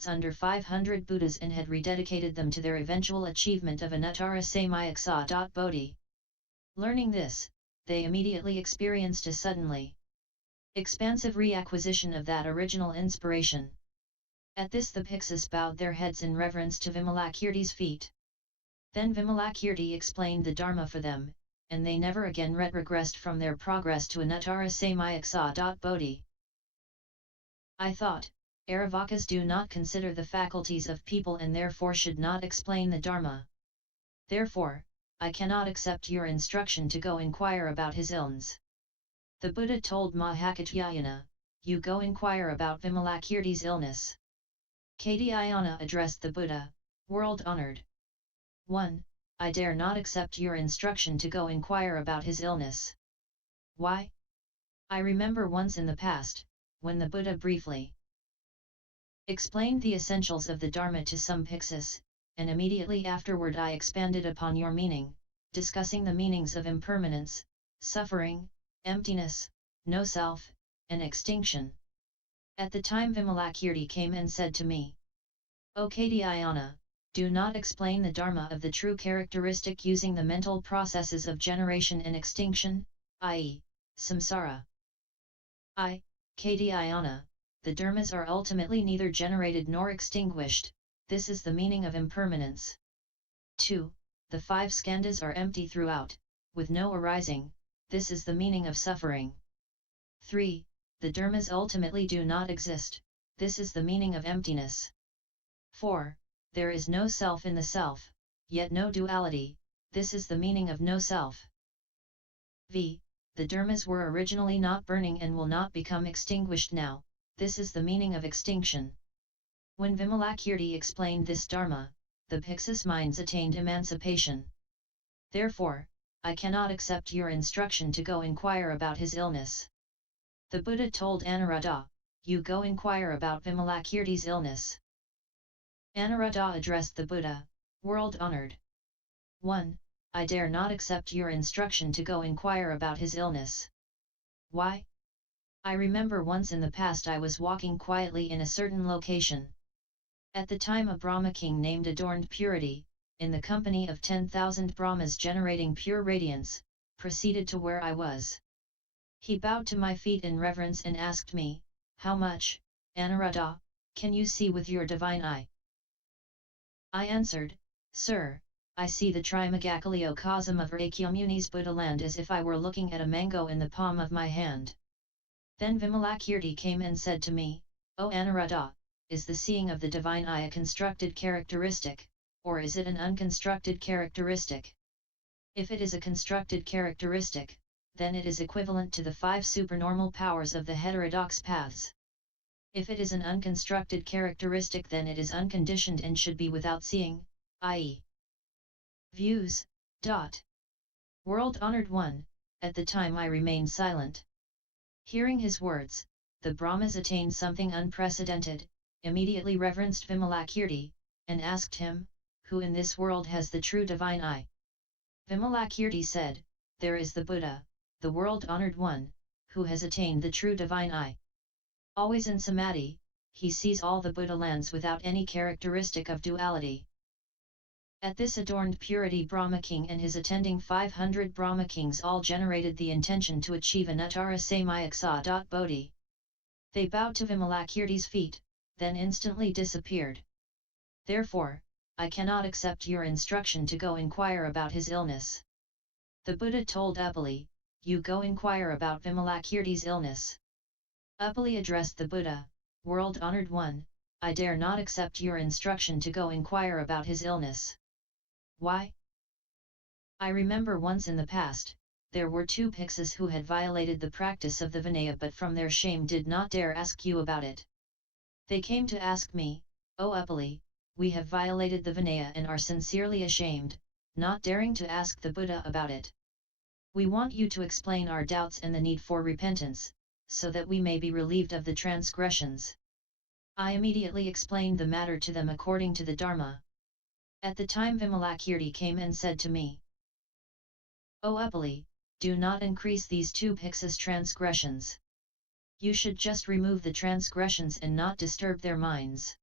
efforts under 500 Buddhas and had rededicated them to their eventual achievement of anuttara samyaksa. Bodhi. Learning this, they immediately experienced a suddenly expansive reacquisition of that original inspiration. At this the Bhikshus bowed their heads in reverence to Vimalakirti's feet. Then Vimalakirti explained the Dharma for them, and they never again regressed from their progress to anuttara samyaksa. Bodhi. I thought, Aravakas do not consider the faculties of people and therefore should not explain the Dharma. Therefore, I cannot accept your instruction to go inquire about his illness. The Buddha told Mahakatyayana, you go inquire about Vimalakirti's illness. Katyayana addressed the Buddha, world honored. 1. I dare not accept your instruction to go inquire about his illness. Why? I remember once in the past, when the Buddha briefly explained the essentials of the Dharma to some Bhikshus, and immediately afterward I expanded upon your meaning, discussing the meanings of impermanence, suffering, emptiness, no self, and extinction. At the time Vimalakirti came and said to me, O Katyayana, do not explain the Dharma of the true characteristic using the mental processes of generation and extinction, i.e., samsara. Katyayana, the dharmas are ultimately neither generated nor extinguished, this is the meaning of impermanence. 2. The 5 skandhas are empty throughout, with no arising, this is the meaning of suffering. 3. The dharmas ultimately do not exist, this is the meaning of emptiness. 4. There is no self in the self, yet no duality, this is the meaning of no self. The dharmas were originally not burning and will not become extinguished now, this is the meaning of extinction. When Vimalakirti explained this Dharma, the Bhikshus' minds attained emancipation. Therefore, I cannot accept your instruction to go inquire about his illness. The Buddha told Ananda, you go inquire about Vimalakirti's illness. Ananda addressed the Buddha, world honored. 1. I dare not accept your instruction to go inquire about his illness. Why? I remember once in the past I was walking quietly in a certain location. At the time a Brahma king named Adorned Purity, in the company of 10,000 Brahmas generating pure radiance, proceeded to where I was. He bowed to my feet in reverence and asked me, how much, Ananda, can you see with your divine eye? I answered, Sir, I see the Trimagakaliyokasam of Rakyamuni's Buddha land as if I were looking at a mango in the palm of my hand. Then Vimalakirti came and said to me, O Ananda, is the seeing of the divine eye a constructed characteristic, or is it an unconstructed characteristic? If it is a constructed characteristic, then it is equivalent to the 5 supernormal powers of the heterodox paths. If it is an unconstructed characteristic, then it is unconditioned and should be without seeing, i.e. views. World honored one, at the time I remained silent. Hearing his words, the Brahmas attained something unprecedented, immediately reverenced Vimalakirti, and asked him, who in this world has the true divine eye? Vimalakirti said, there is the Buddha, the world honored one, who has attained the true divine eye. Always in samadhi, he sees all the Buddha lands without any characteristic of duality. At this Adorned Purity Brahma king and his attending 500 Brahma kings all generated the intention to achieve anuttara samyaksa. Bodhi. They bowed to Vimalakirti's feet, then instantly disappeared. Therefore, I cannot accept your instruction to go inquire about his illness. The Buddha told Upali, you go inquire about Vimalakirti's illness. Upali addressed the Buddha, world honored one, I dare not accept your instruction to go inquire about his illness. Why? I remember once in the past, there were 2 Bhikshus who had violated the practice of the Vinaya but from their shame did not dare ask you about it. They came to ask me, O Upali, we have violated the Vinaya and are sincerely ashamed, not daring to ask the Buddha about it. We want you to explain our doubts and the need for repentance, so that we may be relieved of the transgressions. I immediately explained the matter to them according to the Dharma. At the time Vimalakirti came and said to me, O Upali, do not increase these 2 Bhikshus' transgressions. You should just remove the transgressions and not disturb their minds.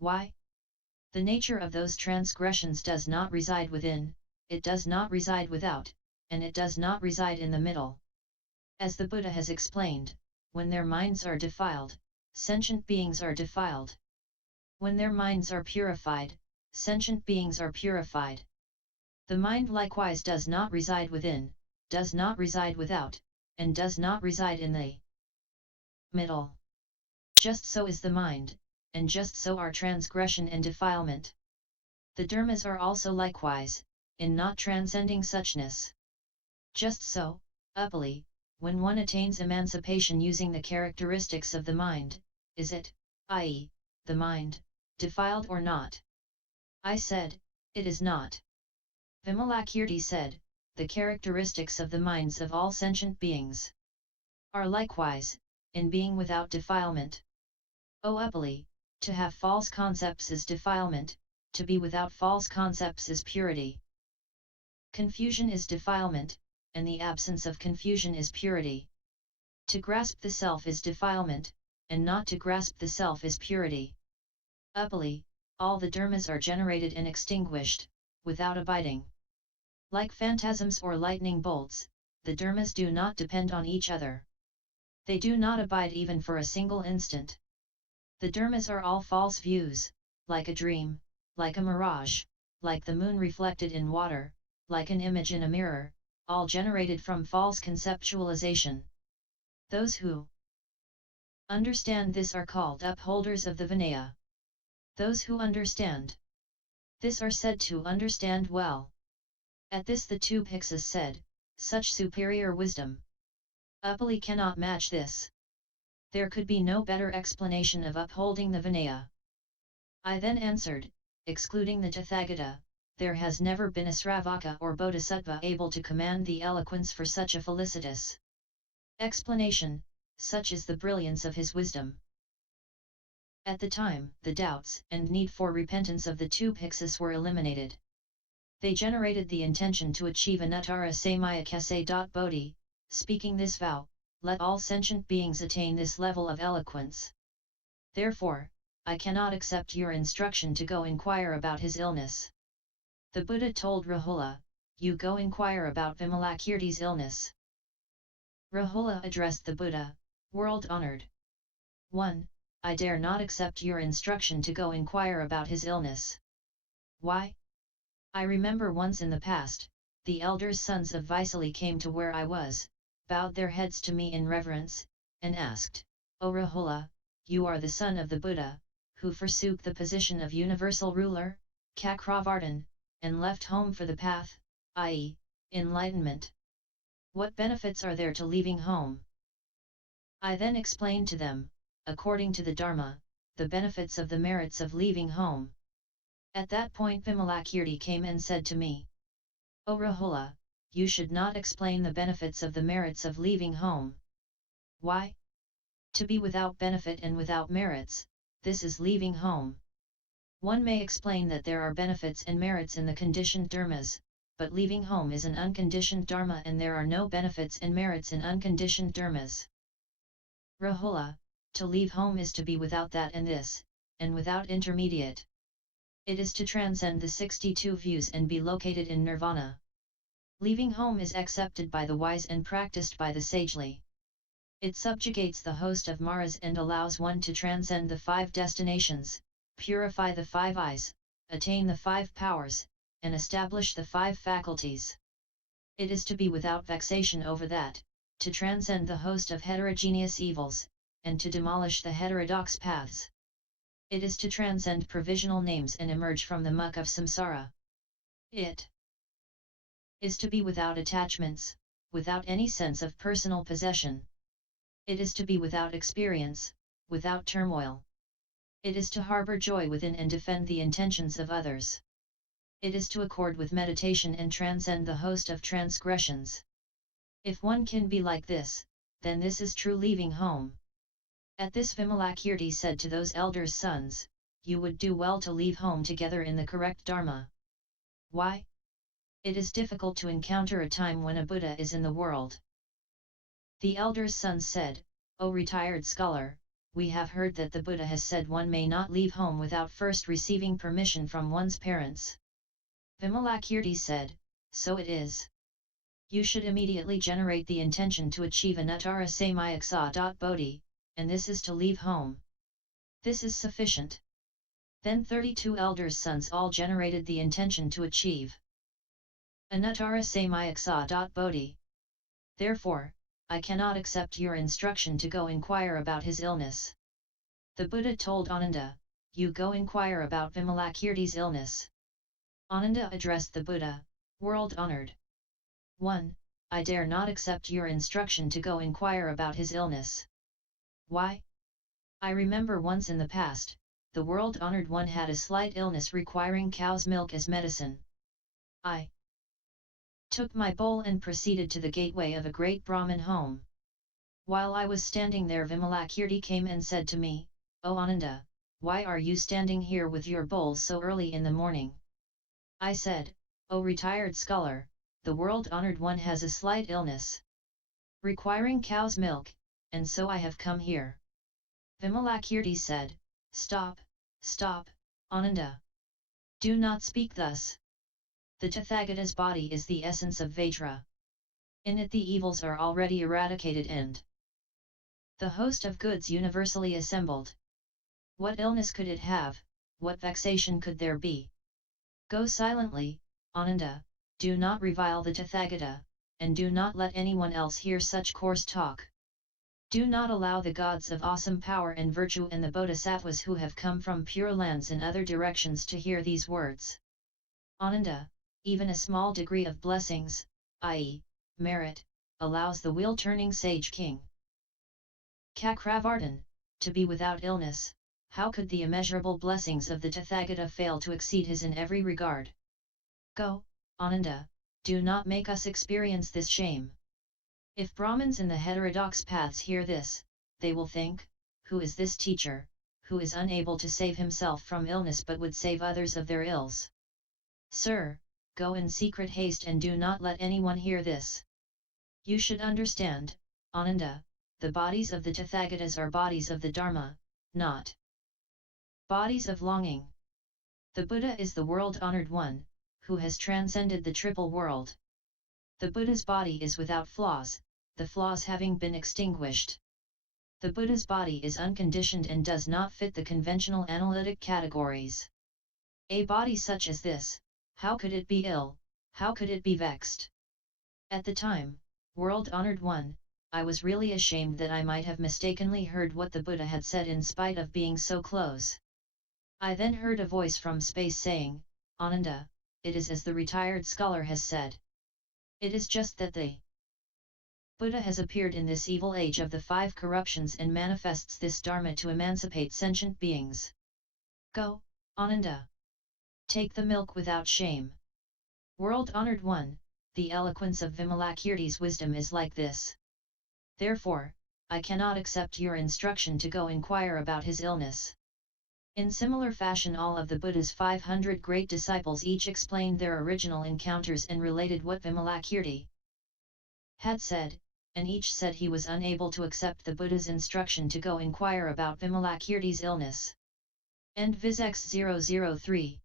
Why? The nature of those transgressions does not reside within, it does not reside without, and it does not reside in the middle. As the Buddha has explained, when their minds are defiled, sentient beings are defiled. When their minds are purified, sentient beings are purified. The mind likewise does not reside within, does not reside without, and does not reside in the middle. Just so is the mind, and just so are transgression and defilement. The dharmas are also likewise, in not transcending suchness. Just so, upally, when one attains emancipation using the characteristics of the mind, is it, i.e., the mind, defiled or not? I said, it is not. Vimalakirti said, the characteristics of the minds of all sentient beings are likewise, in being without defilement. O upali, to have false concepts is defilement, to be without false concepts is purity. Confusion is defilement, and the absence of confusion is purity. To grasp the self is defilement, and not to grasp the self is purity. Upali, all the dharmas are generated and extinguished, without abiding. Like phantasms or lightning bolts, the dharmas do not depend on each other. They do not abide even for a single instant. The dharmas are all false views, like a dream, like a mirage, like the moon reflected in water, like an image in a mirror, all generated from false conceptualization. Those who understand this are called upholders of the Vinaya. Those who understand this are said to understand well. At this the two Bhikshus said, such superior wisdom. Upali cannot match this. There could be no better explanation of upholding the Vinaya. I then answered, excluding the Tathagata, there has never been a Sravaka or Bodhisattva able to command the eloquence for such a felicitous explanation, such is the brilliance of his wisdom. At the time, the doubts and need for repentance of the two Bhikshus were eliminated. They generated the intention to achieve anuttara samaya kese. Bodhi, speaking this vow, let all sentient beings attain this level of eloquence. Therefore, I cannot accept your instruction to go inquire about his illness. The Buddha told Rahula, you go inquire about Vimalakirti's illness. Rahula addressed the Buddha, world-honored. 1. I dare not accept your instruction to go inquire about his illness. Why? I remember once in the past, the elder sons of Vaisali came to where I was, bowed their heads to me in reverence, and asked, O Rahula, you are the son of the Buddha, who forsook the position of universal ruler, Chakravartin, and left home for the path, i.e., enlightenment. What benefits are there to leaving home? I then explained to them, according to the Dharma, the benefits of the merits of leaving home. At that point Vimalakirti came and said to me, O Rahula, you should not explain the benefits of the merits of leaving home. Why? To be without benefit and without merits, this is leaving home. One may explain that there are benefits and merits in the conditioned dharmas, but leaving home is an unconditioned dharma and there are no benefits and merits in unconditioned dharmas. Rahula, to leave home is to be without that and this, and without intermediate. It is to transcend the 62 views and be located in nirvana. Leaving home is accepted by the wise and practiced by the sagely. It subjugates the host of Maras and allows one to transcend the 5 destinations, purify the 5 eyes, attain the 5 powers, and establish the 5 faculties. It is to be without vexation over that, to transcend the host of heterogeneous evils, and to demolish the heterodox paths. It is to transcend provisional names and emerge from the muck of samsara. It is to be without attachments, without any sense of personal possession. It is to be without experience, without turmoil. It is to harbor joy within and defend the intentions of others. It is to accord with meditation and transcend the host of transgressions. If one can be like this, then this is true leaving home. At this Vimalakirti said to those elders' sons, you would do well to leave home together in the correct dharma. Why? It is difficult to encounter a time when a Buddha is in the world. The elders' sons said, O retired scholar, we have heard that the Buddha has said one may not leave home without first receiving permission from one's parents. Vimalakirti said, so it is. You should immediately generate the intention to achieve anuttara samayaksa. Bodhi, and this is to leave home. This is sufficient. Then 32 elders' sons all generated the intention to achieve anuttara samayaksa. Bodhi. Therefore, I cannot accept your instruction to go inquire about his illness. The Buddha told Ananda, you go inquire about Vimalakirti's illness. Ananda addressed the Buddha, world honored. 1. I dare not accept your instruction to go inquire about his illness. Why? I remember once in the past, the world honored one had a slight illness requiring cow's milk as medicine. I took my bowl and proceeded to the gateway of a great brahman home. While I was standing there, Vimalakirti came and said to me, O Ananda, why are you standing here with your bowl so early in the morning? I said, O retired scholar, the world-honored one has a slight illness requiring cow's milk, and so I have come here. Vimalakirti said, Stop, Ananda. Do not speak thus. The Tathagata's body is the essence of vajra. In it the evils are already eradicated and the host of goods universally assembled. What illness could it have, what vexation could there be? Go silently, Ananda, do not revile the Tathagata, and do not let anyone else hear such coarse talk. Do not allow the gods of awesome power and virtue and the bodhisattvas who have come from pure lands and other directions to hear these words. Ananda, even a small degree of blessings, i.e., merit, allows the wheel-turning sage king Chakravartin to be without illness. How could the immeasurable blessings of the Tathagata fail to exceed his in every regard? Go, Ananda, do not make us experience this shame. If Brahmins in the heterodox paths hear this, they will think, who is this teacher, who is unable to save himself from illness but would save others of their ills? Sir, go in secret haste and do not let anyone hear this. You should understand, Ananda, the bodies of the Tathagatas are bodies of the Dharma, not bodies of longing. The Buddha is the world-honored one, who has transcended the triple world. The Buddha's body is without flaws, the flaws having been extinguished. The Buddha's body is unconditioned and does not fit the conventional analytic categories. A body such as this, how could it be ill, how could it be vexed? At the time, world-honored one, I was really ashamed that I might have mistakenly heard what the Buddha had said in spite of being so close. I then heard a voice from space saying, Ananda, it is as the retired scholar has said. It is just that the Buddha has appeared in this evil age of the 5 corruptions and manifests this Dharma to emancipate sentient beings. Go, Ananda. Take the milk without shame. World-honored one, the eloquence of Vimalakirti's wisdom is like this. Therefore, I cannot accept your instruction to go inquire about his illness. In similar fashion, all of the Buddha's 500 great disciples each explained their original encounters and related what Vimalakirti had said, and each said he was unable to accept the Buddha's instruction to go inquire about Vimalakirti's illness. End Viz X 003